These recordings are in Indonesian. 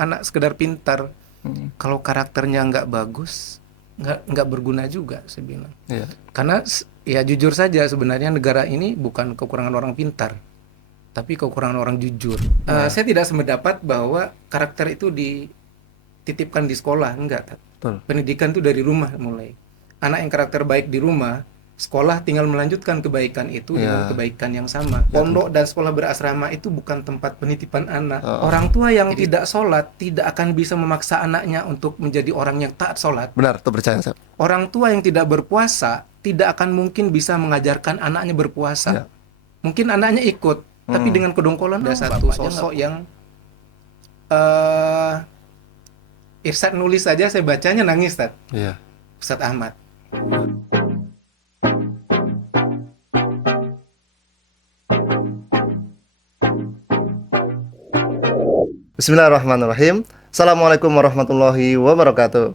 anak sekedar pintar, kalau karakternya nggak bagus, nggak berguna juga saya bilang. Iya. Karena ya jujur saja sebenarnya negara ini bukan kekurangan orang pintar, tapi kekurangan orang jujur. Saya tidak sependapat bahwa karakter itu dititipkan di sekolah, enggak. Betul. Pendidikan itu dari rumah mulai. Anak yang karakter baik di rumah, sekolah tinggal melanjutkan kebaikan itu dengan kebaikan yang sama. Pondok dan sekolah berasrama itu bukan tempat penitipan anak. Orang tua yang tidak sholat tidak akan bisa memaksa anaknya untuk menjadi orang yang taat sholat. Benar, itu percaya saya. Orang tua yang tidak berpuasa tidak akan mungkin bisa mengajarkan anaknya berpuasa. Mungkin anaknya ikut, tapi dengan kedongkolan. Ada satu sosok yang Irsyad nulis saja saya bacanya nangis, Tad. Iya. Ustadz Ahmad. Bismillahirrahmanirrahim. Assalamualaikum warahmatullahi wabarakatuh.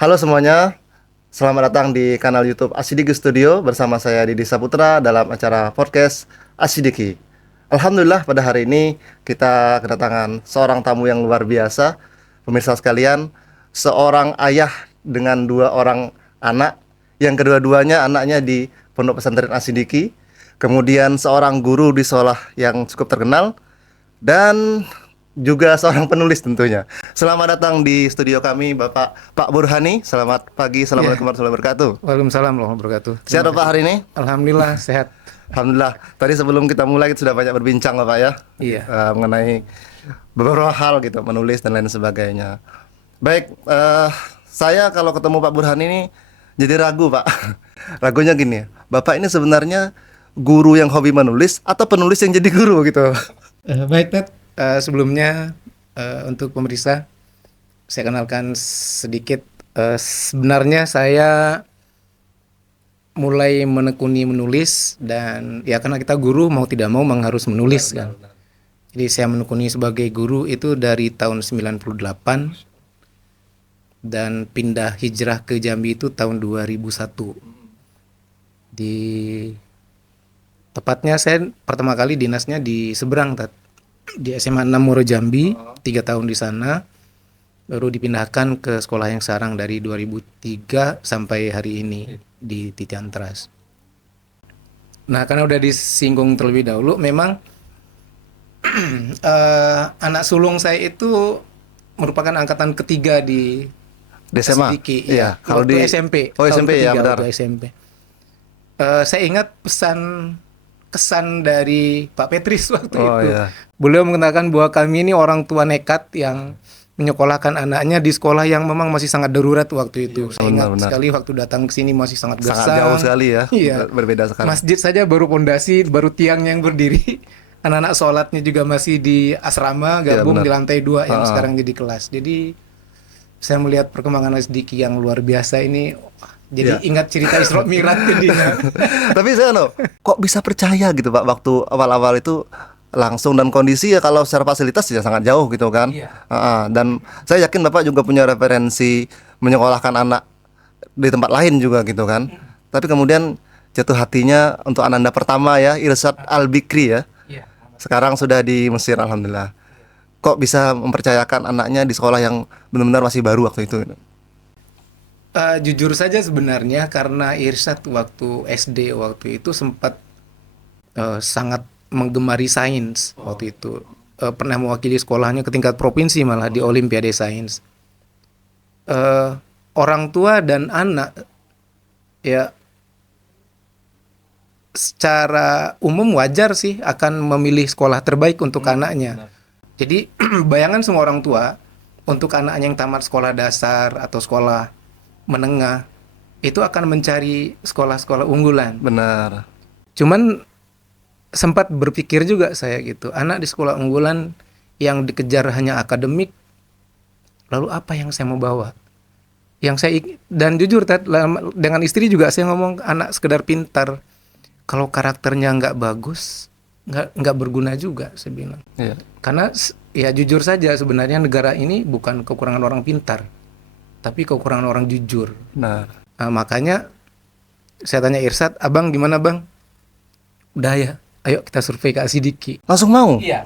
Halo semuanya, selamat datang di kanal YouTube Asidiki Studio bersama saya Didi Saputra dalam acara podcast Asidiki. Alhamdulillah pada hari ini kita kedatangan seorang tamu yang luar biasa. Pemirsa sekalian, seorang ayah dengan 2 orang anak, yang kedua-duanya anaknya di Pondok Pesantren Asidiki. Kemudian seorang guru di sekolah yang cukup terkenal, dan juga seorang penulis tentunya. Selamat datang di studio kami Bapak Pak Burhani. Selamat pagi, Assalamualaikum warahmatullahi wabarakatuh. Waalaikumsalam warahmatullahi wabarakatuh. Sehat Bapak hari ini? Alhamdulillah sehat. Alhamdulillah. Tadi sebelum kita mulai kita sudah banyak berbincang Bapak ya. Iya. Mengenai beberapa hal gitu, menulis dan lain sebagainya. Baik, saya kalau ketemu Pak Burhani ini jadi ragu Pak. Ragunya gini, Bapak ini sebenarnya guru yang hobi menulis atau penulis yang jadi guru gitu? Baik, Ted. Sebelumnya untuk pemirsa, saya kenalkan sedikit. Sebenarnya saya mulai menekuni menulis, dan ya karena kita guru mau tidak mau memang harus menulis kan. Jadi saya menekuni sebagai guru itu dari tahun 98 dan pindah hijrah ke Jambi itu tahun 2001. Tepatnya saya pertama kali dinasnya di seberang, Tat. Di SMA 6 Muro Jambi, 3 tahun di sana. Baru dipindahkan ke sekolah yang sekarang dari 2003 sampai hari ini di Titian Trust. Nah, karena udah disinggung terlebih dahulu, memang anak sulung saya itu merupakan angkatan ketiga di SMA. Asidiki. Iya, kalau waktu di SMP. Oh, tahun SMP ya, ketiga, benar. waktu SMP. Saya ingat kesan dari Pak Petris waktu itu. Iya. Beliau mengatakan bahwa kami ini orang tua nekat yang menyekolahkan anaknya di sekolah yang memang masih sangat darurat waktu itu. Saya ingat benar. sekali waktu datang ke sini masih sangat gersang. Sangat jauh sekali ya. Iya. Berbeda sekali. Masjid saja baru pondasi, baru tiang yang berdiri. Anak-anak sholatnya juga masih di asrama, gabung benar. di lantai 2 yang sekarang jadi kelas. Jadi saya melihat perkembangan Asidiki yang luar biasa ini. Jadi ingat cerita Isra Mi'raj jadinya. Tapi saya kok bisa percaya gitu Pak waktu awal-awal itu langsung, dan kondisi ya kalau secara fasilitas ya sangat jauh gitu kan. Iya. Dan saya yakin Bapak juga punya referensi menyekolahkan anak di tempat lain juga gitu kan. Tapi kemudian jatuh hatinya untuk ananda pertama ya, Irsyad Al-Bikri ya. Iya. Sekarang sudah di Mesir alhamdulillah. Kok bisa mempercayakan anaknya di sekolah yang benar-benar masih baru waktu itu? Jujur saja sebenarnya karena Irsyad waktu SD waktu itu sempat sangat menggemari sains waktu itu. Pernah mewakili sekolahnya ke tingkat provinsi malah di Olimpiade Sains. Orang tua dan anak ya secara umum wajar sih akan memilih sekolah terbaik untuk anaknya. Jadi bayangan semua orang tua untuk anaknya yang tamat sekolah dasar atau sekolah menengah itu akan mencari sekolah-sekolah unggulan. Benar. Cuman sempat berpikir juga saya gitu, anak di sekolah unggulan yang dikejar hanya akademik, lalu apa yang saya mau bawa? Dan jujur dengan istri juga saya ngomong, anak sekedar pintar, kalau karakternya nggak bagus, nggak berguna juga saya bilang. Iya. Karena ya jujur saja sebenarnya negara ini bukan kekurangan orang pintar, tapi kekurangan orang jujur. Nah, Makanya saya tanya Irsyad, abang gimana bang? Udah ya, ayo kita survei ke Asidiki. langsung mau? Iya.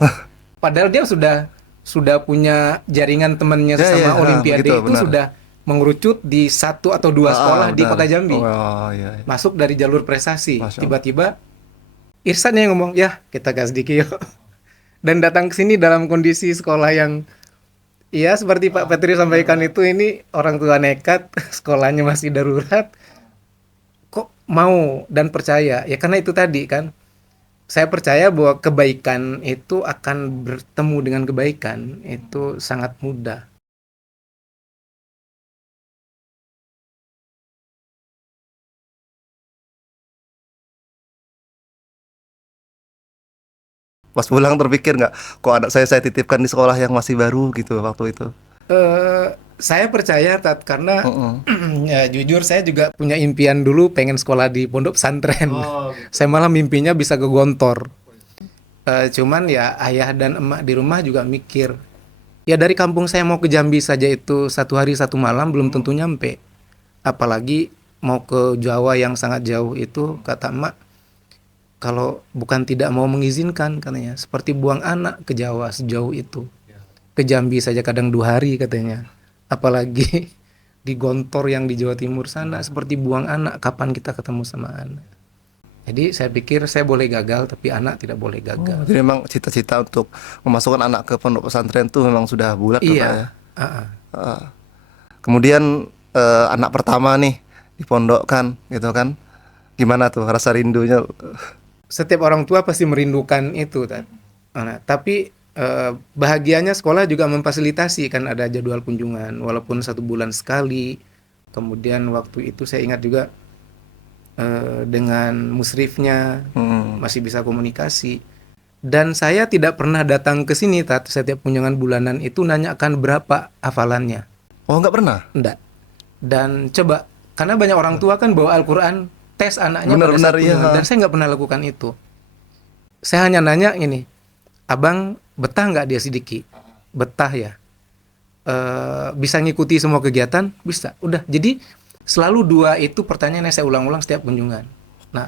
Padahal dia sudah sudah punya jaringan temannya Ya, ya, sesama begitu Olimpiade itu benar. sudah mengerucut di satu atau dua sekolah di Benar. Kota Jambi, Oh, iya, iya. masuk dari jalur prestasi. Masya Allah. Tiba-tiba Irsan yang ngomong, ya kita gas dikit yuk. Dan datang ke sini dalam kondisi sekolah yang, ya seperti Pak Petri sampaikan itu, ini orang tua nekat, sekolahnya masih darurat, kok mau dan percaya? Ya karena itu tadi kan, saya percaya bahwa kebaikan itu akan bertemu dengan kebaikan, itu sangat mudah. Pas pulang terpikir nggak, kok anak saya titipkan di sekolah yang masih baru gitu waktu itu? eh saya percaya Tat, karena Heeh. ya jujur saya juga punya impian dulu pengen sekolah di pondok pesantren. Oh, gitu. Saya malah mimpinya bisa ke Gontor. Cuman ya ayah dan emak di rumah juga mikir, ya dari kampung saya mau ke Jambi saja itu 1 hari 1 malam belum tentu nyampe. Apalagi mau ke Jawa yang sangat jauh itu, kata emak, kalau bukan tidak mau mengizinkan katanya, seperti buang anak ke Jawa sejauh itu. Ke Jambi saja kadang 2 hari katanya. Apalagi di Gontor yang di Jawa Timur sana, seperti buang anak, kapan kita ketemu sama anak. Jadi saya pikir saya boleh gagal, tapi anak tidak boleh Oh, gagal. jadi memang cita-cita untuk memasukkan anak ke pondok pesantren tuh memang sudah bulat tuh Pak ya. Iya. Ah, ah. Kemudian anak pertama nih di pondok kan, gitu kan? Gimana tuh rasa rindunya? Setiap orang tua pasti merindukan itu, Tat. Nah, tapi bahagianya sekolah juga memfasilitasi, kan ada jadwal kunjungan walaupun 1 bulan sekali. Kemudian waktu itu saya ingat juga dengan musrifnya Hmm. masih bisa komunikasi. Dan saya tidak pernah datang ke sini, Tat. Setiap kunjungan bulanan itu nanyakan berapa hafalannya. Oh, nggak pernah? Enggak. Dan coba, karena banyak orang tua kan bawa Al-Quran, tes anaknya pada Benar-benar saat iya. kunjungan. Dan saya nggak pernah lakukan itu. Saya hanya nanya ini, abang betah nggak dia Sidiki? Betah ya. Bisa ngikuti semua kegiatan? Bisa. Udah. Jadi selalu 2 itu pertanyaan yang saya ulang-ulang setiap kunjungan. Nah,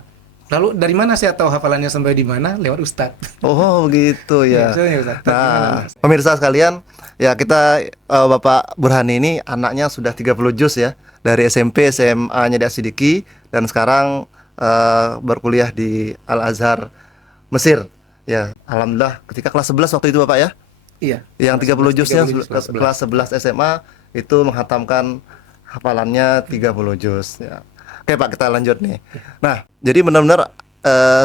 lalu dari mana saya tahu hafalannya sampai di mana? Lewat Ustadz. Oh, gitu Iya, ya. soalnya Ustadz. Tat, gimana Nah, Mas? pemirsa sekalian, ya kita Bapak Burhani ini anaknya sudah 30 juz ya. Dari SMP, SMA-nya di Asidiki dan sekarang berkuliah di Al Azhar Mesir. Ya, alhamdulillah ketika kelas 11 waktu itu Bapak ya. Iya. Yang 30 juznya 30 juz, kelas 11. kelas 11 SMA itu menghatamkan hafalannya 30 juz ya. Oke Pak, kita lanjut nih. Nah, jadi benar-benar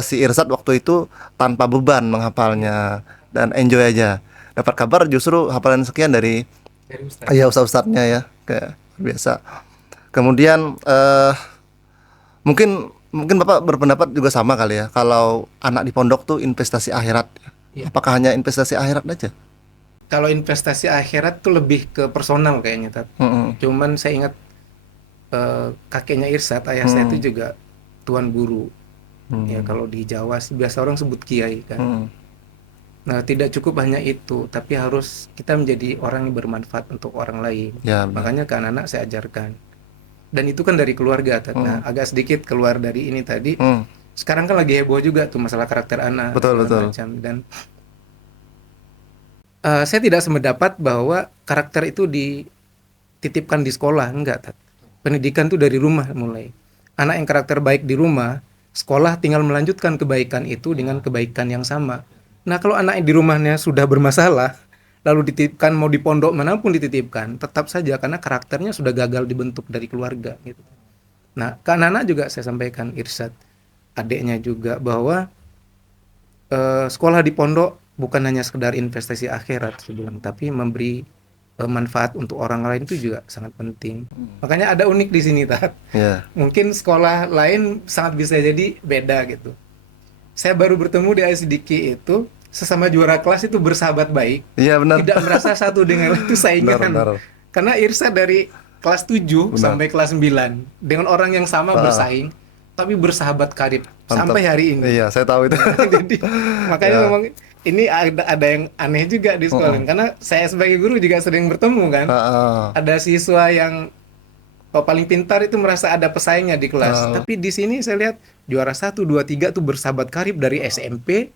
si Irsad waktu itu tanpa beban menghafalnya dan enjoy aja. Dapat kabar justru hafalan sekian dari Dari Ustadz. ayah ustadz-ustadznya ya, kayak biasa. Kemudian mungkin mungkin Bapak berpendapat juga sama kali ya, kalau anak di pondok tuh investasi akhirat. Iya. Apakah hanya investasi akhirat aja? Kalau investasi akhirat tuh lebih ke personal kayaknya, Tat. Mm-mm. Cuman saya ingat kakeknya Irsad, ayah saya itu juga tuan guru. Ya kalau di Jawa sih biasa orang sebut kiai kan. Mm. Nah, tidak cukup hanya itu, tapi harus kita menjadi orang yang bermanfaat untuk orang lain. Ya, benar. Makanya ke anak-anak saya ajarkan. Dan itu kan dari keluarga, Tat. Nah, agak sedikit keluar dari ini tadi. Mm. Sekarang kan lagi heboh juga tuh masalah karakter anak Betul, segala betul. macam. Dan saya tidak sependapat bahwa karakter itu dititipkan di sekolah, enggak, Tat. Pendidikan tuh dari rumah mulai. Anak yang karakter baik di rumah, sekolah tinggal melanjutkan kebaikan itu dengan kebaikan yang sama. Nah, kalau anak di rumahnya sudah bermasalah, lalu dititipkan mau di pondok manapun dititipkan, tetap saja karena karakternya sudah gagal dibentuk dari keluarga gitu. Nah, ke anak-anak juga saya sampaikan, Irsad, adiknya juga, bahwa sekolah di pondok bukan hanya sekedar investasi akhirat, saya bilang, tapi memberi manfaat untuk orang lain itu juga sangat penting. Makanya ada unik di sini, Tat. Ya. Mungkin sekolah lain sangat bisa jadi beda gitu. Saya baru bertemu di ISDQ itu, sesama juara kelas itu bersahabat baik, Iya, benar. tidak merasa satu dengan itu saingan. Benar. Karena Irsa dari kelas 7 Benar. sampai kelas 9 dengan orang yang sama bersaing, tapi bersahabat karib Mantap. sampai hari ini. Iya, saya tahu itu. Jadi makanya Ya. memang ini ada yang aneh juga di sekolah, karena saya sebagai guru juga sering bertemu kan. Ada siswa yang paling pintar itu merasa ada pesaingnya di kelas. Tapi di sini saya lihat juara 1, 2, 3 tuh bersahabat karib dari SMP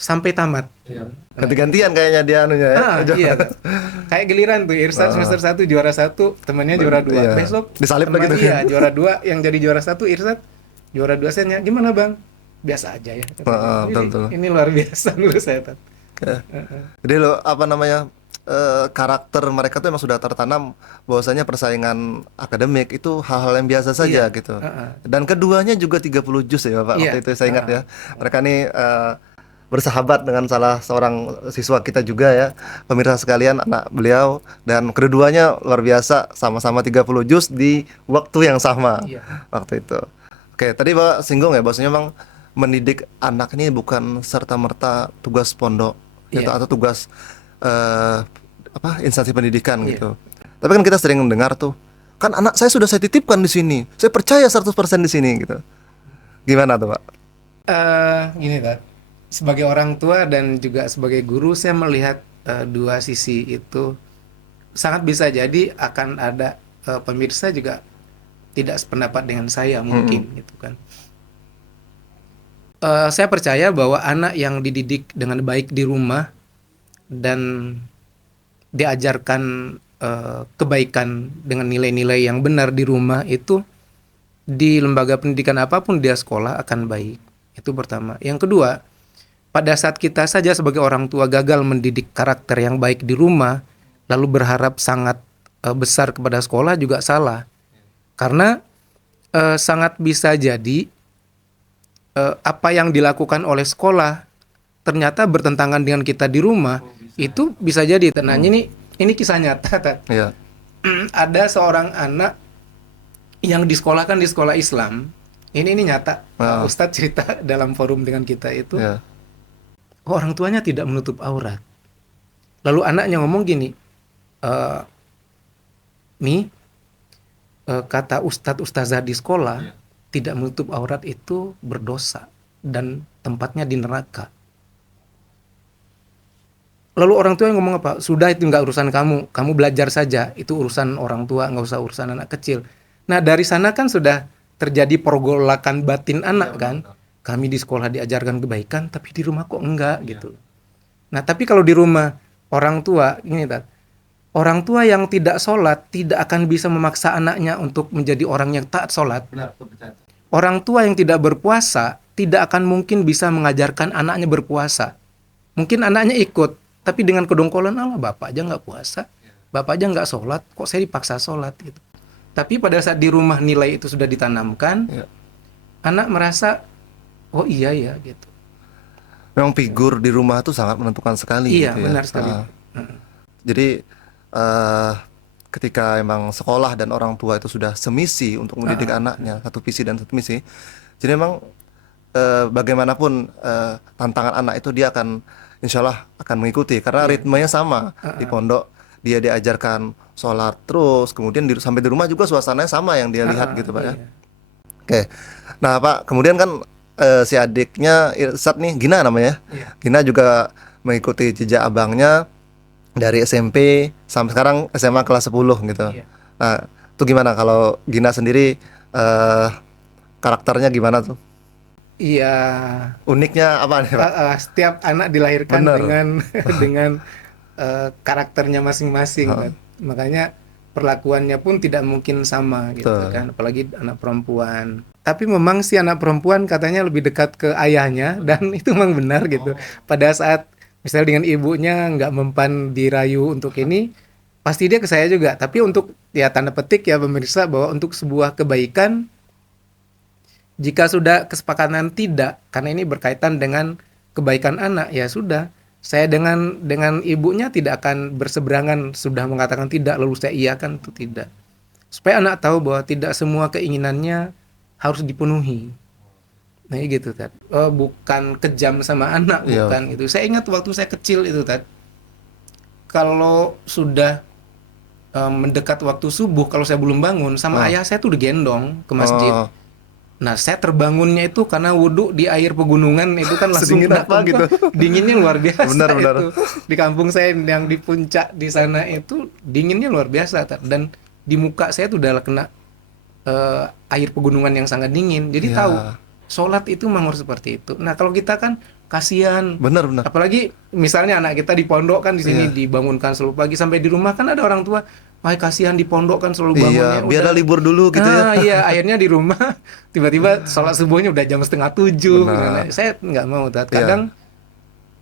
sampai tamat. Ganti-gantian kayaknya dia anunya ya. Iya. Kayak giliran tuh Irsad semester 1 juara 1, temannya juara 2. Iya. Besok Disalip teman lagi tuh. juara 2 yang jadi juara 1 Irsad juara 2 saya gimana Bang? Biasa aja ya. Betul. Ini luar biasa menurut saya, Tat. Jadi lo apa namanya karakter mereka tuh emang sudah tertanam bahwasanya persaingan akademik itu hal-hal yang biasa saja Iya. gitu. Dan keduanya juga 30 juz ya Bapak. Iya. Waktu itu saya ingat ya. Mereka nih bersahabat dengan salah seorang siswa kita juga ya. Pemirsa sekalian, anak beliau, dan keduanya luar biasa, sama-sama 30 juz di waktu yang sama. Iya. Waktu itu. Oke, tadi Bapak singgung ya bahwasanya memang mendidik anak ini bukan serta-merta tugas pondok gitu, Iya. atau tugas instansi pendidikan Iya. gitu. Tapi kan kita sering mendengar tuh, kan anak saya sudah saya titipkan di sini, saya percaya 100% di sini gitu. Gimana tuh Pak? Gini Tat, sebagai orang tua dan juga sebagai guru saya melihat dua sisi itu. Sangat bisa jadi akan ada pemirsa juga tidak sependapat dengan saya mungkin gitu kan. Saya percaya bahwa anak yang dididik dengan baik di rumah dan diajarkan kebaikan dengan nilai-nilai yang benar di rumah itu, di lembaga pendidikan apapun dia sekolah akan baik. Itu pertama. Yang kedua, pada saat kita saja sebagai orang tua gagal mendidik karakter yang baik di rumah, lalu berharap sangat besar kepada sekolah juga salah. Karena sangat bisa jadi apa yang dilakukan oleh sekolah ternyata bertentangan dengan kita di rumah. Itu bisa jadi. Nah, ini kisah nyata. Iya. Ada seorang anak yang disekolahkan di sekolah Islam. Ini nyata. Ustadz cerita dalam forum dengan kita itu. Iya. Orang tuanya tidak menutup aurat. Lalu anaknya ngomong gini, kata Ustadz Ustazah di sekolah, tidak menutup aurat itu berdosa dan tempatnya di neraka. Lalu orang tua yang ngomong apa? Sudah, itu nggak urusan kamu. Kamu belajar saja. Itu urusan orang tua, nggak usah urusan anak kecil. Nah, dari sana kan sudah terjadi pergolakan batin anak kan. Kami di sekolah diajarkan kebaikan, tapi di rumah kok enggak gitu. Nah, tapi kalau di rumah orang tua, ini orang tua yang tidak sholat tidak akan bisa memaksa anaknya untuk menjadi orang yang taat sholat. Orang tua yang tidak berpuasa tidak akan mungkin bisa mengajarkan anaknya berpuasa. Mungkin anaknya ikut, tapi dengan kedongkolan, Allah bapak aja nggak puasa, bapak aja nggak sholat, kok saya dipaksa sholat gitu. Tapi pada saat di rumah nilai itu sudah ditanamkan, anak merasa, oh iya ya gitu. Memang figur di rumah tuh sangat menentukan sekali. Iya, gitu ya. benar sekali. Jadi ketika emang sekolah dan orang tua itu sudah semisi untuk mendidik anaknya, satu visi dan satu misi, jadi memang bagaimanapun tantangan anak itu dia akan, insya Allah akan mengikuti karena ritmenya sama. Di pondok dia diajarkan sholat terus, kemudian sampai di rumah juga suasananya sama yang dia lihat gitu Pak ya. Oke, nah Pak, kemudian kan si adiknya Irsad nih, Gina namanya. Gina juga mengikuti jejak abangnya dari SMP sampai sekarang SMA kelas 10 gitu. Nah, itu gimana kalau Gina sendiri karakternya gimana tuh? Iya. Uniknya apa nih Pak? Setiap anak dilahirkan Bener. dengan karakternya masing-masing kan. Makanya perlakuannya pun tidak mungkin sama gitu kan, apalagi anak perempuan. Tapi memang si anak perempuan katanya lebih dekat ke ayahnya, dan itu memang benar gitu. Pada saat misalnya dengan ibunya nggak mempan dirayu untuk ini, pasti dia ke saya juga. Tapi untuk ya tanda petik ya pemirsa, bahwa untuk sebuah kebaikan, jika sudah kesepakatan tidak, karena ini berkaitan dengan kebaikan anak, ya sudah. Saya dengan ibunya tidak akan berseberangan, sudah mengatakan tidak lalu saya iyakan, itu tidak. Supaya anak tahu bahwa tidak semua keinginannya harus dipenuhi. Nah gitu Tat. Bukan kejam sama anak, bukan itu. Saya ingat waktu saya kecil itu Tat. Kalau sudah mendekat waktu subuh, kalau saya belum bangun, sama ayah saya tuh digendong ke masjid. Nah, saya terbangunnya itu karena wudhu di air pegunungan itu kan langsung apa gitu. Dinginnya luar biasa. Benar. Itu. Di kampung saya yang di puncak di sana itu dinginnya luar biasa, dan di muka saya tuh udah kena air pegunungan yang sangat dingin. Jadi tahu sholat itu memang harus seperti itu. Nah, kalau kita kan kasihan. Benar. Apalagi misalnya anak kita di pondok kan di sini Iya. dibangunkan selalu pagi, sampai di rumah kan ada orang tua, wah kasihan di pondok kan selalu bangunnya Iya, biarlah udah. libur dulu gitu ya. Iya, akhirnya di rumah tiba-tiba sholat subuhnya udah jam setengah 7 gitu. Nah, Benar. saya nggak mau, Tat. Iya. Kadang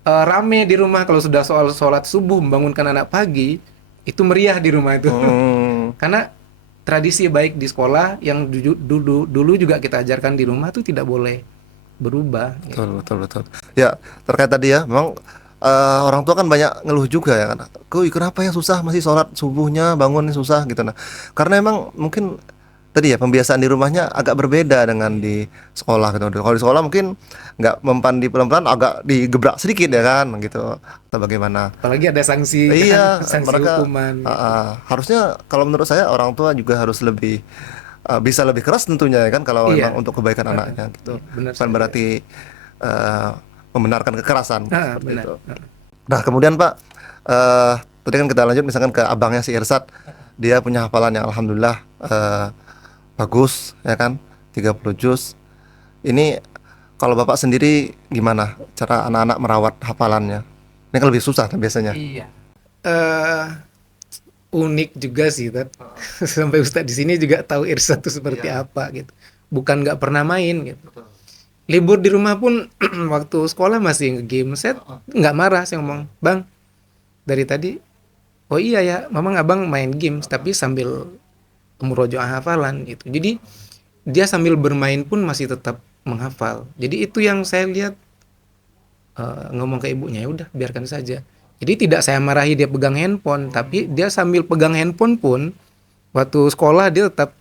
rame di rumah kalau sudah soal sholat subuh membangunkan anak pagi, itu meriah di rumah itu. Hmm, Karena tradisi baik di sekolah yang dulu dulu juga kita ajarkan di rumah tuh tidak boleh berubah gitu. betul. Ya, terkait tadi ya, memang orang tua kan banyak ngeluh juga ya kan. Kuy, kenapa yang susah masih sholat subuhnya bangun susah gitu nah. Karena emang mungkin tadi ya pembiasaan di rumahnya agak berbeda dengan di sekolah gitu. Kalau di sekolah mungkin nggak mempan di pelan-pelan agak digebrak sedikit ya kan gitu atau bagaimana. Apalagi ada sanksi kan, Iya, sanksi mereka hukuman gitu. harusnya kalau menurut saya orang tua juga harus lebih bisa lebih keras tentunya ya kan kalau memang Iya, untuk kebaikan heeh, anaknya gitu. iya, benar Bukan saja. berarti eh, membenarkan kekerasan seperti Benar. itu. Nah, kemudian Pak, eh tadi kan kita lanjut misalkan ke abangnya si Irsat, dia punya hafalan yang alhamdulillah bagus ya kan, 30 juz. Ini kalau Bapak sendiri gimana cara anak-anak merawat hafalannya? Ini kan lebih susah kan biasanya. Iya. eh Unik juga sih, Tat. Sampai Ustadz di sini juga tahu Irsa itu seperti Iya. apa gitu. Bukan nggak pernah main gitu. Libur di rumah pun waktu sekolah masih nge-game. Saya nggak marah, saya ngomong, Bang, dari tadi, oh iya ya, memang abang main games, tapi sambil murojaah hafalan gitu. Jadi dia sambil bermain pun masih tetap menghafal. Jadi itu yang saya lihat, ngomong ke ibunya, ya udah biarkan saja. Jadi tidak saya marahi dia pegang handphone, tapi dia sambil pegang handphone pun waktu sekolah dia tetap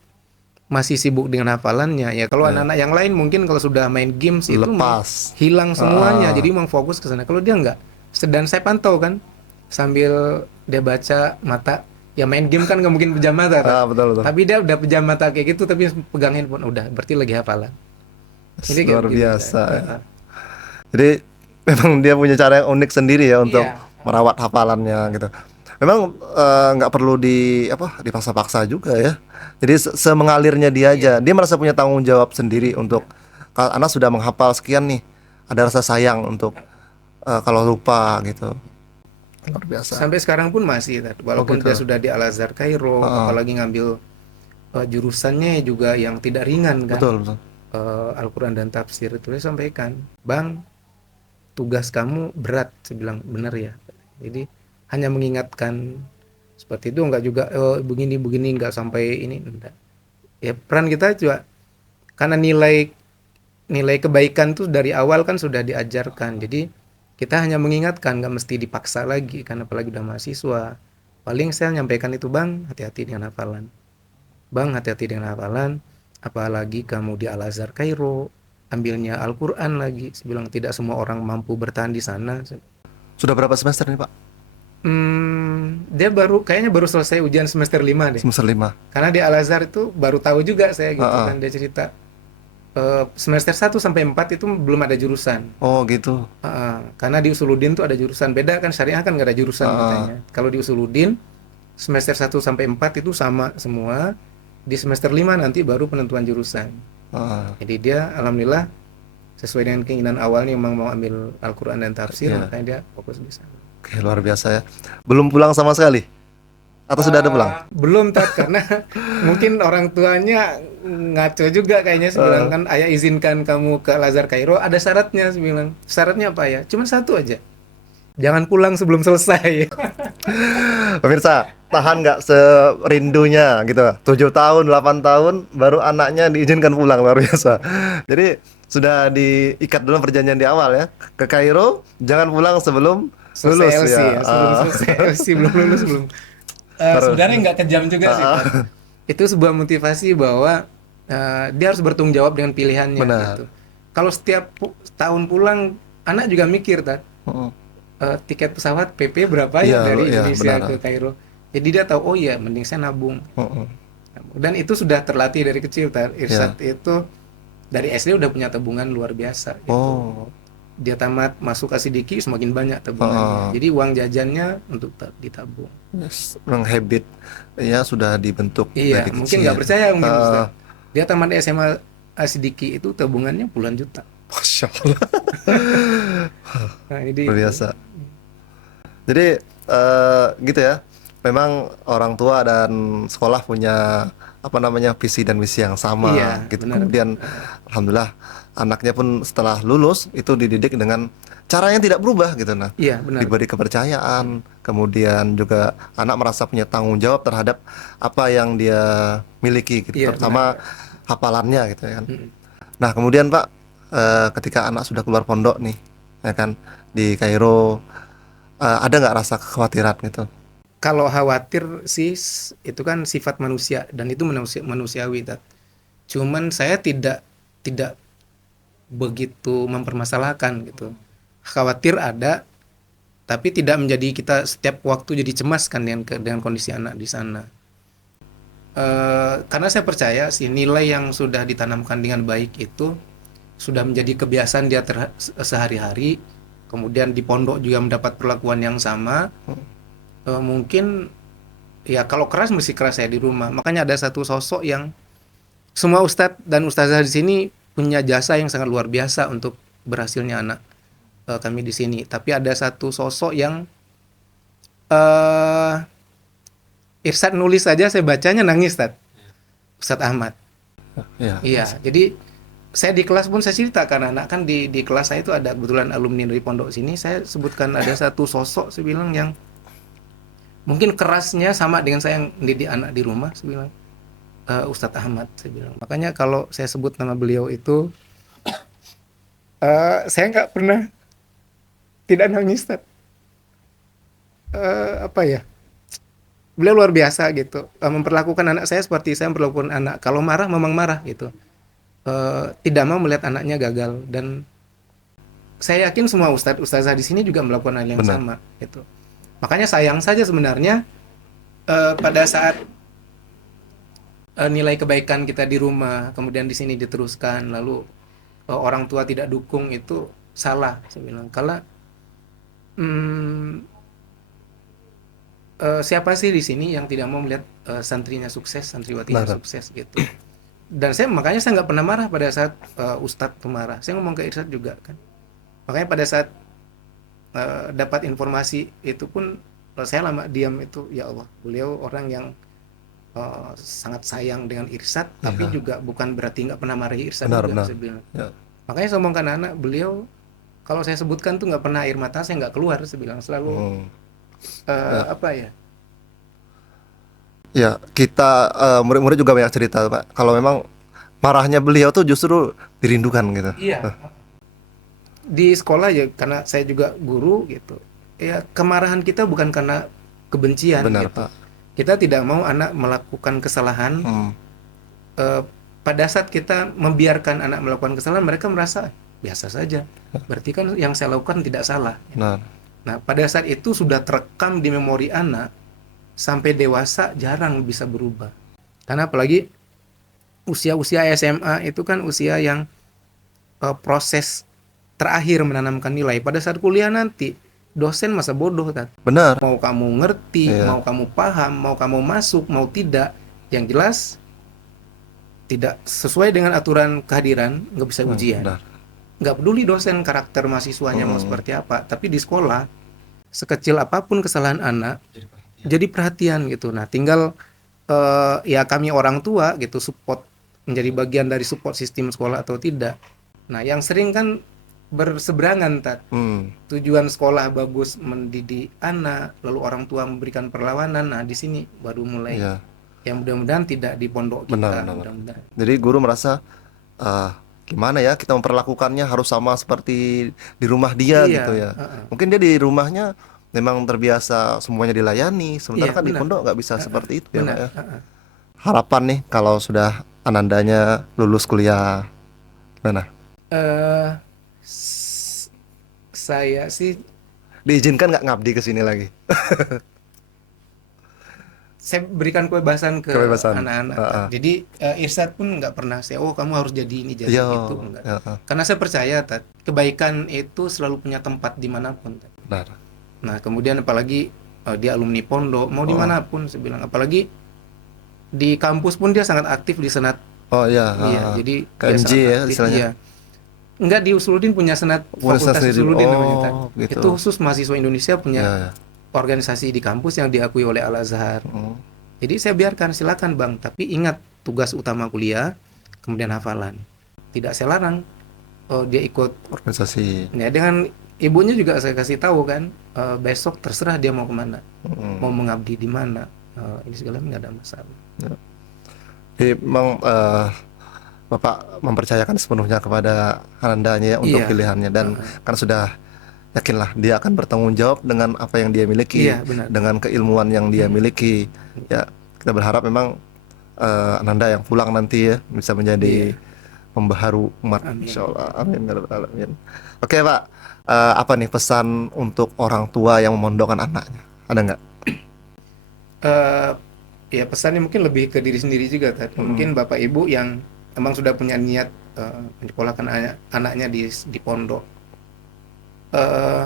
masih sibuk dengan hafalannya. Ya kalau Ya. anak-anak yang lain mungkin kalau sudah main games itu Lepas. hilang semuanya. Ah, Jadi memang fokus ke sana. Kalau dia enggak. Dan saya pantau kan sambil dia baca mata, ya main game kan nggak mungkin pejam mata kan. betul. Tapi dia udah pejam mata kayak gitu tapi pegang handphone udah berarti lagi hafalan. Jadi kayak Luar begitu. biasa. Jadi memang dia punya cara yang unik sendiri ya untuk Iya. merawat hafalannya gitu. Memang nggak perlu dipaksa-paksa juga ya. Jadi semengalirnya dia aja. Dia merasa punya tanggung jawab sendiri untuk kalau anak sudah menghafal sekian nih, ada rasa sayang untuk kalau lupa gitu. Luar biasa. Sampai sekarang pun masih, Tat. Oh Walaupun gitu. dia sudah di Al Azhar Kairo, Heeh. apalagi ngambil jurusannya juga yang tidak ringan kan, Betul. Al-Quran dan tafsir itu dia sampaikan, Bang, tugas kamu berat. Saya bilang benar ya. Jadi hanya mengingatkan seperti itu, enggak juga begini enggak sampai ini enggak. Ya peran kita juga karena nilai nilai kebaikan tuh dari awal kan sudah diajarkan. Jadi kita hanya mengingatkan, nggak mesti dipaksa lagi karena apalagi udah mahasiswa. Paling saya nyampaikan itu, Bang, hati-hati dengan hafalan. Bang, hati-hati dengan hafalan. Apalagi kamu di Al Azhar Kairo, ambilnya Al-Quran lagi. Saya bilang tidak semua orang mampu bertahan di sana. Sudah berapa semester nih Pak? Dia kayaknya baru selesai ujian semester 5 deh. Semester 5. Karena di Al Azhar itu baru tahu juga saya gitu Heeh. kan, dia cerita semester 1 sampai 4 itu belum ada jurusan. Oh gitu. Karena di Usuluddin tuh ada jurusan beda kan, syariah kan nggak ada jurusan katanya. Kalau di Usuluddin semester 1 sampai 4 itu sama semua. Di semester 5 nanti baru penentuan jurusan. Heeh. Jadi dia alhamdulillah sesuai dengan keinginan awalnya memang mau ambil Al-Quran dan tafsir, Iya. makanya dia fokus di sana. Oke, luar biasa ya. Belum pulang sama sekali? Atau sudah ada pulang? Belum, Tat, karena mungkin orang tuanya ngaco juga kayaknya. Saya bilang kan, ayah izinkan kamu ke Al Azhar Kairo, ada syaratnya. Saya bilang, syaratnya apa ya? Cuma satu aja, jangan pulang sebelum selesai. Pemirsa, tahan nggak serindunya gitu. 7 tahun, 8 tahun, baru anaknya diizinkan pulang, luar biasa. Jadi sudah diikat dalam perjanjian di awal ya. Ke Kairo, jangan pulang sebelum lulus Selesai LC ya. ya, sebelum selesai LC, belum lulus belum. Sebenarnya nggak kejam juga sih, Tat. Itu sebuah motivasi bahwa dia harus bertanggung jawab dengan pilihannya. Benar. Gitu. Kalau setiap tahun pulang, anak juga mikir, Tat. Heeh. Tiket pesawat PP berapa Iya, ya dari iya, Indonesia benar. ke Kairo. Jadi dia tahu, oh iya mending saya nabung. Heeh. Dan itu sudah terlatih dari kecil, Tat. Irsat Iya. itu dari SD udah punya tabungan luar biasa gitu. Oh. Dia tamat masuk Asidiki semakin banyak tabungannya. Jadi uang jajannya untuk ditabung. Yes, memang habit ya sudah dibentuk Iya, dari mungkin kecil. nggak percaya mungkin Ah, Ustaz. Dia tamat SMA Asidiki itu tabungannya puluhan juta. Masya Allah. Nah, jadi Luar itu. biasa. Jadi gitu ya. Memang orang tua dan sekolah punya apa namanya visi dan misi yang Iya, sama gitu. benar. Kemudian alhamdulillah anaknya pun setelah lulus itu dididik dengan cara yang tidak berubah gitu. Nah, Iya, benar. diberi kepercayaan, kemudian juga anak merasa punya tanggung jawab terhadap apa yang dia miliki gitu, Iya, benar, terutama Pak. hafalannya gitu ya kan. Mm. Nah, kemudian Pak, ketika anak sudah keluar pondok nih, ya kan, di Kairo, ada nggak rasa kekhawatiran gitu? Kalau khawatir sih itu kan sifat manusia dan itu manusiawi, Tat. Cuman saya tidak begitu mempermasalahkan gitu. Khawatir ada, tapi tidak menjadi kita setiap waktu jadi cemas kan dengan kondisi anak di sana. Karena saya percaya sih nilai yang sudah ditanamkan dengan baik itu sudah menjadi kebiasaan dia sehari-hari, kemudian di pondok juga mendapat perlakuan yang sama. Mungkin ya kalau keras mesti keras saya di rumah. Makanya ada satu sosok yang semua ustadz dan ustazah di sini punya jasa yang sangat luar biasa untuk berhasilnya anak kami di sini. Tapi ada satu sosok yang eh Irsyad nulis saja saya bacanya nangis, Ustadz Ahmad. Ya, Iya, jadi saya di kelas pun saya ceritakan anak kan di kelas saya itu ada kebetulan alumni dari pondok sini. Saya sebutkan ada satu sosok saya bilang yang mungkin kerasnya sama dengan saya yang mendidik anak di rumah. Saya bilang Ustadz Ahmad. Saya bilang. Makanya kalau saya sebut nama beliau itu saya nggak pernah tidak nangis, Ustadz. Apa ya? Beliau luar biasa gitu. Memperlakukan anak saya seperti saya memperlakukan anak. Kalau marah memang marah gitu. Tidak mau melihat anaknya gagal dan saya yakin semua ustadz ustazah di sini juga melakukan hal yang benar. sama gitu. Makanya sayang saja sebenarnya pada saat nilai kebaikan kita di rumah kemudian di sini diteruskan lalu orang tua tidak dukung itu salah saya bilang. Kalau hmm, siapa sih di sini yang tidak mau melihat santrinya sukses, santriwatinya Benar. sukses gitu. Dan saya makanya saya nggak pernah marah pada saat ustadz tuh marah. Saya ngomong ke Irsyad juga kan. Makanya pada saat dapat informasi itu pun saya lama diam itu ya Allah beliau orang yang sangat sayang dengan Irsyad tapi Iya, juga bukan berarti nggak pernah marahi Irsyad benar, juga benar. saya bilang. Ya, Makanya saya ngomong ke anak beliau kalau saya sebutkan tuh nggak pernah air mata saya nggak keluar saya bilang selalu hmm. Ya, apa ya. ya, kita murid-murid juga banyak cerita Pak. Kalau memang marahnya beliau tuh justru dirindukan gitu. Iya, di sekolah ya karena saya juga guru gitu ya kemarahan kita bukan karena kebencian Benar gitu. Pak. Kita tidak mau anak melakukan kesalahan. Hmm. eh, Pada saat kita membiarkan anak melakukan kesalahan mereka merasa biasa saja berarti kan yang saya lakukan tidak salah. Benar. Nah pada saat itu sudah terekam di memori anak sampai dewasa jarang bisa berubah karena apalagi usia-usia SMA itu kan usia yang proses terakhir menanamkan nilai. Pada saat kuliah nanti dosen masa bodoh kan. Benar. Mau kamu ngerti, Iya. mau kamu paham, mau kamu masuk, mau tidak, yang jelas tidak sesuai dengan aturan kehadiran nggak bisa ujian. Benar. Nggak peduli dosen karakter mahasiswanya mau Hmm. seperti apa, tapi di sekolah sekecil apapun kesalahan anak jadi perhatian gitu. Nah tinggal ya kami orang tua gitu support menjadi bagian dari support sistem sekolah atau tidak. Nah yang sering kan berseberangan tak Hmm. tujuan sekolah bagus mendidik anak lalu orang tua memberikan perlawanan. Nah di sini baru mulai Iya. yang mudah-mudahan tidak di pondok Benar, kita benar. mudah-mudahan. Jadi guru merasa gimana ya kita memperlakukannya harus sama seperti di rumah dia gitu Iya, ya. Mungkin dia di rumahnya memang terbiasa semuanya dilayani, sementara iya kan di benar. pondok nggak bisa seperti itu ya Pak Benar. ya. Harapan nih kalau sudah anandanya lulus kuliah, mana? Eh, s- saya sih Diizinkan nggak ngabdi ke sini lagi? saya berikan kebebasan ke Kebebasan. anak-anak. Heeh. Jadi Irsyad pun nggak pernah saya, oh kamu harus jadi ini jadi Iya, itu enggak. heeh. Karena saya percaya kebaikan itu selalu punya tempat dimanapun. Benar. Nah kemudian apalagi dia alumni pondok mau Oh, dimanapun saya bilang apalagi di kampus pun dia sangat aktif di senat. oh iya, Iya heeh. jadi dia KMJ sangat ya aktif istilahnya. iya. Enggak, di Usuludin punya senat Universitas Fakultas sendiri. Usuludin namanya Tat. Oh, gitu. Itu khusus mahasiswa Indonesia punya Ya, ya. organisasi di kampus yang diakui oleh Al Azhar. Mm. Jadi saya biarkan, silakan bang, tapi ingat tugas utama kuliah, kemudian hafalan. Tidak saya larang dia ikut. Organisasi. Ya dengan ibunya juga saya kasih tahu kan, besok terserah dia mau kemana, mau mengabdi di mana, ini segala nggak ada masalah. Ya. Jadi memang Bapak mempercayakan sepenuhnya kepada Anandanya ya untuk Iya, pilihannya, dan kan sudah yakinlah dia akan bertanggung jawab dengan apa yang dia miliki, iya benar. dengan keilmuan yang dia miliki. Ya, kita berharap memang Ananda yang pulang nanti ya bisa menjadi Iya, pembaharu umat, amin. insya Allah. Amin ya rabbal alamin. Oke Pak, apa nih pesan untuk orang tua yang memondokkan anaknya? Ada nggak? Eh, ya pesannya mungkin lebih ke diri sendiri juga, Tat. Mungkin bapak ibu yang emang sudah punya niat menyekolahkan anaknya di pondok. Eh,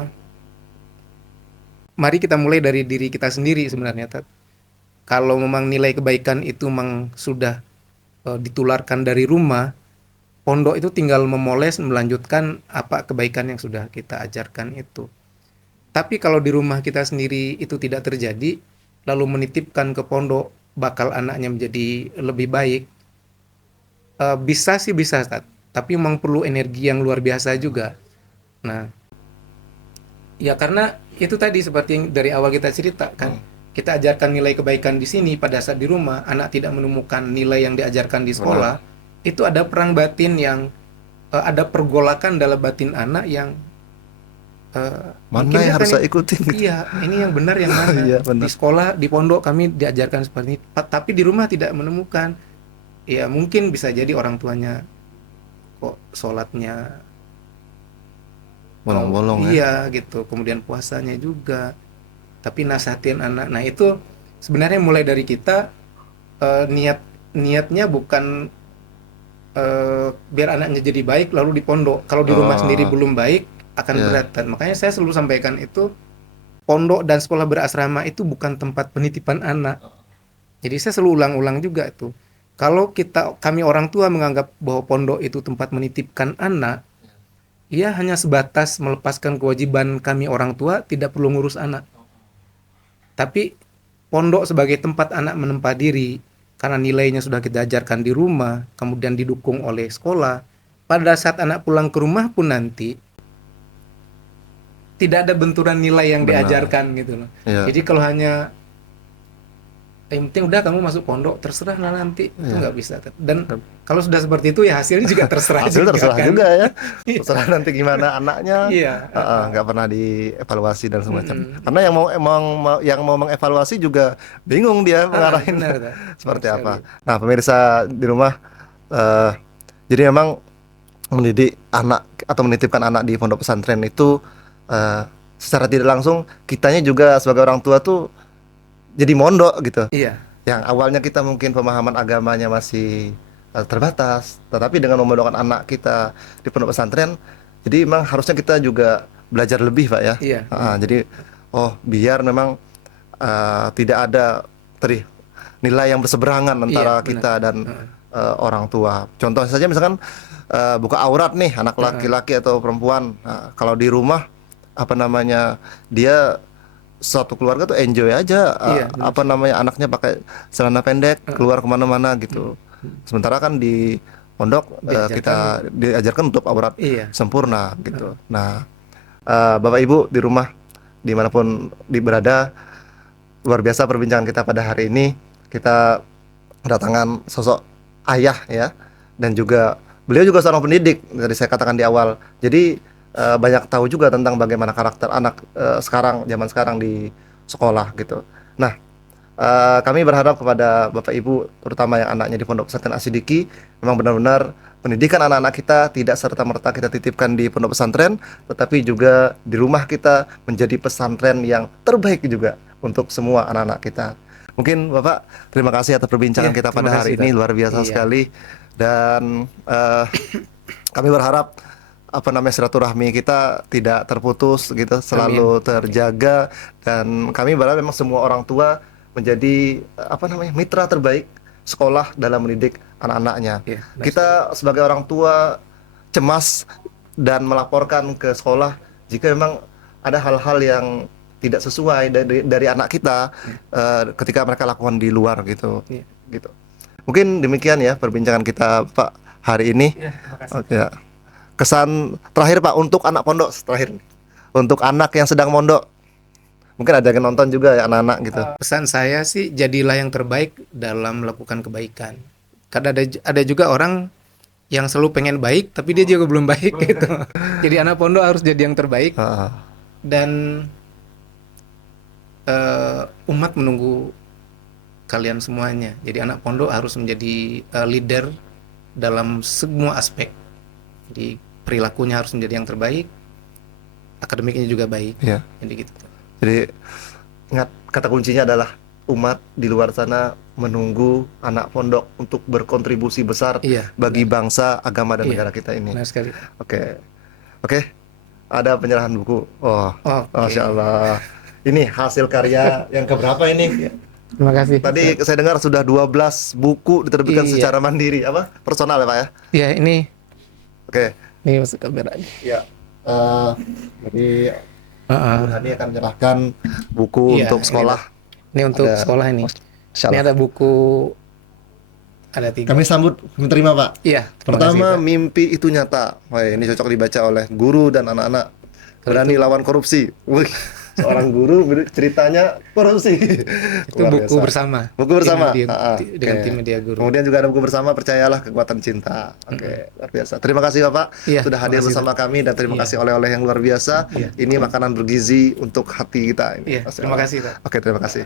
Mari kita mulai dari diri kita sendiri sebenarnya, Tat. Kalau memang nilai kebaikan itu memang sudah ditularkan dari rumah, pondok itu tinggal memoles melanjutkan apa kebaikan yang sudah kita ajarkan itu. Tapi kalau di rumah kita sendiri itu tidak terjadi, lalu menitipkan ke pondok bakal anaknya menjadi lebih baik, bisa sih bisa, Tat. Tapi memang perlu energi yang luar biasa juga. Nah, ya karena itu tadi seperti yang dari awal kita cerita kan, kita ajarkan nilai kebaikan di sini, pada saat di rumah anak tidak menemukan nilai yang diajarkan di sekolah, itu ada perang batin yang ada pergolakan dalam batin anak yang Mana mungkin yang dia harus kan, saya ikutin gitu? iya ini yang benar yang mana. Iya Di benar. sekolah, di pondok kami diajarkan seperti ini, tapi di rumah tidak menemukan. Ya mungkin bisa jadi orang tuanya kok sholatnya Bolong-bolong ya. iya gitu, kemudian puasanya juga, tapi nasihatin anak. Nah itu sebenarnya mulai dari kita, niatnya bukan biar anaknya jadi baik lalu di pondok. Kalau di rumah sendiri Oh, belum baik akan ya. berat. Dan makanya saya selalu sampaikan itu, pondok dan sekolah berasrama itu bukan tempat penitipan anak. Jadi saya selalu ulang-ulang juga itu. Kalau kami orang tua menganggap bahwa pondok itu tempat menitipkan anak, ia hanya sebatas melepaskan kewajiban kami orang tua, tidak perlu ngurus anak. Tapi pondok sebagai tempat anak menempa diri, karena nilainya sudah kita ajarkan di rumah, kemudian didukung oleh sekolah. Pada saat anak pulang ke rumah pun nanti tidak ada benturan nilai yang Benar. diajarkan gitu loh. Ya, Jadi kalau hanya yang penting udah kamu masuk pondok, terserah lah nanti, itu ya. nggak bisa. Dan kalau sudah seperti itu ya hasilnya juga terserah Hasil juga terserah kan. juga ya. Terserah nanti gimana anaknya. Iya, Nggak pernah dievaluasi dan semacam. mm-mm. Karena yang mau mengevaluasi juga bingung dia Benar, mengarahinnya tak? Benar seperti sekali. apa. Nah, pemirsa di rumah, eh, jadi memang mendidik anak atau menitipkan anak di pondok pesantren itu eh, secara tidak langsung kitanya juga sebagai orang tua tuh jadi mondok gitu. Iya, Yang awalnya kita mungkin pemahaman agamanya masih terbatas, tetapi dengan memondokkan anak kita di pondok pesantren, jadi memang harusnya kita juga belajar lebih Pak ya. iya, benar. Jadi oh biar memang tidak ada tadi nilai yang berseberangan Iya, antara benar. kita dan Heeh, orang tua. Contoh saja misalkan buka aurat nih anak heeh. laki-laki atau perempuan. Nah, kalau di rumah apa namanya dia suatu keluarga tuh enjoy aja Iya, benar apa sekali. namanya anaknya pakai celana pendek Heeh, keluar kemana-mana mm, gitu. mm. Sementara kan di pondok Diajarkan, kita diajarkan untuk aurat iya, benar. sempurna Heeh. gitu. Nah, Bapak Ibu di rumah dimanapun berada, luar biasa perbincangan kita pada hari ini. Kita kedatangan sosok ayah ya, dan juga beliau juga seorang pendidik dari saya katakan di awal. Jadi banyak tahu juga tentang bagaimana karakter anak sekarang zaman sekarang di sekolah gitu. Nah, kami berharap kepada Bapak Ibu terutama yang anaknya di Pondok Pesantren Asidiki, memang benar-benar pendidikan anak-anak kita tidak serta-merta kita titipkan di pondok pesantren, tetapi juga di rumah kita menjadi pesantren yang terbaik juga untuk semua anak-anak kita. Mungkin Bapak, terima kasih atas perbincangan Iya, kita terima pada kasih, hari ini, Tat. luar biasa Iya, sekali. Dan kami berharap apa namanya silaturahmi kita tidak terputus gitu, amin, selalu amin. terjaga, dan kami berharap memang semua orang tua menjadi apa namanya mitra terbaik sekolah dalam mendidik anak-anaknya. Iya, benar sekali. Kita sebagai orang tua cemas dan melaporkan ke sekolah jika memang ada hal-hal yang tidak sesuai dari anak kita ketika mereka lakukan di luar gitu. Iya. Gitu. Mungkin demikian ya perbincangan kita Pak hari ini. Ya, makasih. Oke. Ya. Kesan terakhir Pak untuk anak pondok terakhir. Untuk anak yang sedang mondok. Mungkin ada yang nonton juga ya anak-anak gitu. Pesan saya sih jadilah yang terbaik dalam melakukan kebaikan. Kadang ada juga orang yang selalu pengen baik tapi dia juga belum baik gitu. Jadi anak pondok harus jadi yang terbaik dan umat menunggu kalian semuanya. Jadi anak pondok harus menjadi leader dalam semua aspek. Jadi perilakunya harus menjadi yang terbaik, akademiknya juga baik. Iya. Jadi gitu. Jadi ingat kata kuncinya adalah umat di luar sana menunggu anak pondok untuk berkontribusi besar Iya, bagi bangsa, agama dan Iya. negara kita ini. Benar sekali. Oke. Oke. Ada penyerahan buku. Oh, Oke. Masya Allah. Ini hasil karya yang keberapa ini? Terima kasih. Tadi saya dengar sudah 12 buku diterbitkan Iya. secara mandiri. Apa? Personal ya Pak ya? Ya ini Oke. masuk kameranya. Ya. Jadi Heeh. Bu Hani akan menyerahkan buku Iya, untuk sekolah. Ini untuk Ada- sekolah ini. Masya Ini Allah. ada buku, ada 3. Kami sambut, kami terima Pak. Iya. Terima Pertama, kasih, Pak. mimpi itu nyata. Wah, ini cocok dibaca oleh guru dan anak-anak. Berani lawan korupsi. Wih, seorang guru ceritanya korupsi. Itu Luar buku biasa. bersama. Buku bersama. Dengan Oke. tim media guru. Kemudian juga ada buku bersama Percayalah Kekuatan Cinta. Oke, luar biasa. Terima kasih Bapak Iya, sudah hadir terima kasih, bersama kami dan terima Iya. kasih oleh-oleh yang luar biasa. Iya. Ini makanan bergizi untuk hati kita ini. Iya, Masya terima Allah. kasih, Pak. Oke, terima kasih.